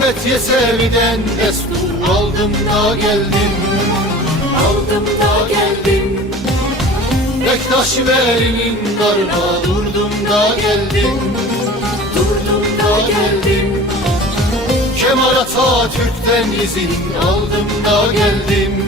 Fethiye seviden destur aldım da geldim. Aldım da geldim. Bektaş verimin darına durdum da geldim. Durdum da geldim. Kemal Atatürk'ten izin aldım da geldim.